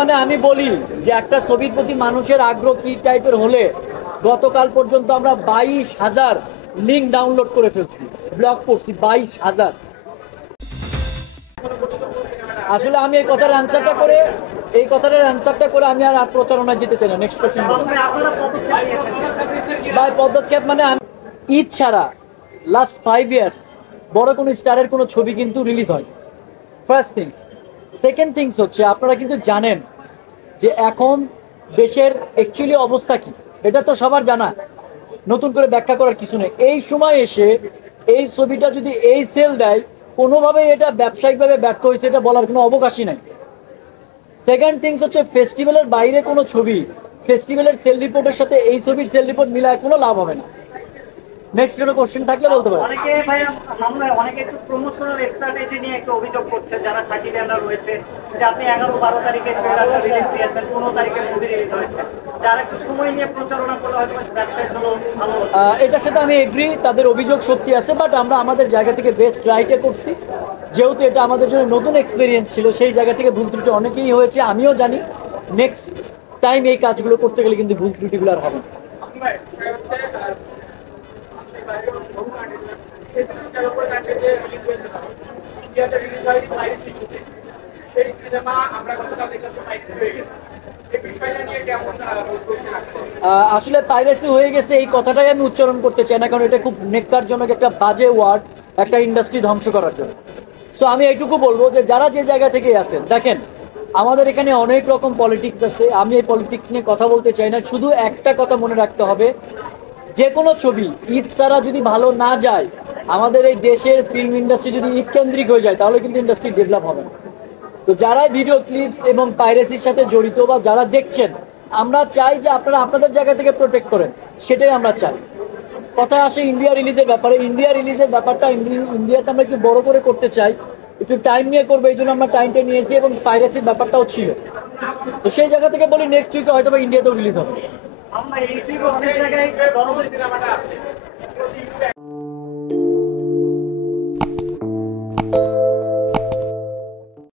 মানে আমি বলি যে একটা ছবির প্রতি মানুষের আগ্রহ কি টাইপের হলে গতকাল পর্যন্ত আমরা 22,000 লিঙ্ক ডাউনলোড করে ফেলছি, ব্লক করছি 22,000। আসলে আমি এই কথাটার অ্যান্সারটা করে আমি আর প্রচারণায় যেতে চাই না। Next question. ভাই পদক্ষেপ মানে আমি ঈদ ছাড়া লাস্ট 5 ইয়ার্স বড় কোনো স্টারের কোনো ছবি কিন্তু রিলিজ হয়। First things. সেকেন্ড থিংস হচ্ছে আপনারা কিন্তু জানেন যে এখন দেশের অ্যাকচুয়ালি অবস্থা কি, এটা তো সবার জানা, নতুন করে ব্যাখ্যা করার কিছু নেই। এই সময় এসে এই ছবিটা যদি এই সেল দেয়, কোনোভাবে এটা ব্যবসায়িকভাবে ব্যর্থ হয়েছে এটা বলার কোনো অবকাশই নাই। সেকেন্ড থিংস হচ্ছে ফেস্টিভ্যালের বাইরে কোনো ছবি ফেস্টিভ্যালের সেল রিপোর্টের সাথে এই ছবির সেল রিপোর্ট মিলায় কোনো লাভ হবে না। নেক্সট কোনো কোশ্চেন থাকলে বলতে পারেন। অনেকে ভাই আমরা অনেকে একটু প্রমোশনাল স্ট্র্যাটেজি নিয়ে একটু অভিযোগ করছে যারা সাকিবিয়ানরা রয়েছে, যে আপনি 11-12 তারিখে ট্রেলারটা রিলিজ দিয়েছেন, 15 তারিখে মুভি রিলিজ হয়েছে, যারা একটু সময় নিয়ে প্রচারণা করলে হয়তো ব্যবসায়িক হলো ভালো হতো। এটার সাথে আমি এগ্রি, তাদের অভিযোগ সত্যি আছে, বাট আমরা আমাদের জায়গা থেকে বেস্ট ট্রাইটা করছি। যেহেতু এটা আমাদের জন্য নতুন এক্সপিরিয়েন্স ছিল, সেই জায়গা থেকে ভুল ত্রুটি অনেকেই হয়েছে, আমিও জানি। নেক্সট টাইম এই কাজগুলো করতে গেলে কিন্তু ভুল ত্রুটিগুলো আর হবে না। আসলে পাইরেসি হয়ে গেছে এই কথাটাই আমি উচ্চারণ করতে চাই না, কারণ এটা খুব নেককারজনক একটা বাজে ওয়ার্ড একটা ইন্ডাস্ট্রি ধ্বংস করার জন্য। সো আমি এইটুকু বলবো যে যারা যে জায়গা থেকে আছেন, দেখেন আমাদের এখানে অনেক রকম পলিটিক্স আছে, আমি এই পলিটিক্স নিয়ে কথা বলতে চাই না। শুধু একটা কথা মনে রাখতে হবে, যে কোনো ছবি ঈদ ছাড়া যদি ভালো না যায়, আমাদের এই দেশের ফিল্ম ইন্ডাস্ট্রি যদি ঈদ কেন্দ্রিক হয়ে যায়, তাহলে কিন্তু ইন্ডাস্ট্রি ডেভেলপ হবে না। তো যারা ভিডিও ক্লিপস এবং পাইরেসির সাথে জড়িত বা যারা দেখছেন, আমরা চাই যে আপনারা আপনাদের জায়গা থেকে প্রোটেক্ট করেন, সেটাই আমরা চাই। কথা আসে ইন্ডিয়া রিলিজের ব্যাপারে। ইন্ডিয়া রিলিজের ব্যাপারটা ইন্ডিয়াতে আমরা একটু বড় করে করতে চাই, একটু টাইম নিয়ে করবো, এই জন্য আমরা টাইমটা নিয়েছি, এবং পাইরেসির ব্যাপারটাও ছিল। তো সেই জায়গা থেকে বলি নেক্সট উইকে হয়তো বা ইন্ডিয়াতেও রিলিজ হবে। আমরা ইউটিউবে অনেক জায়গায়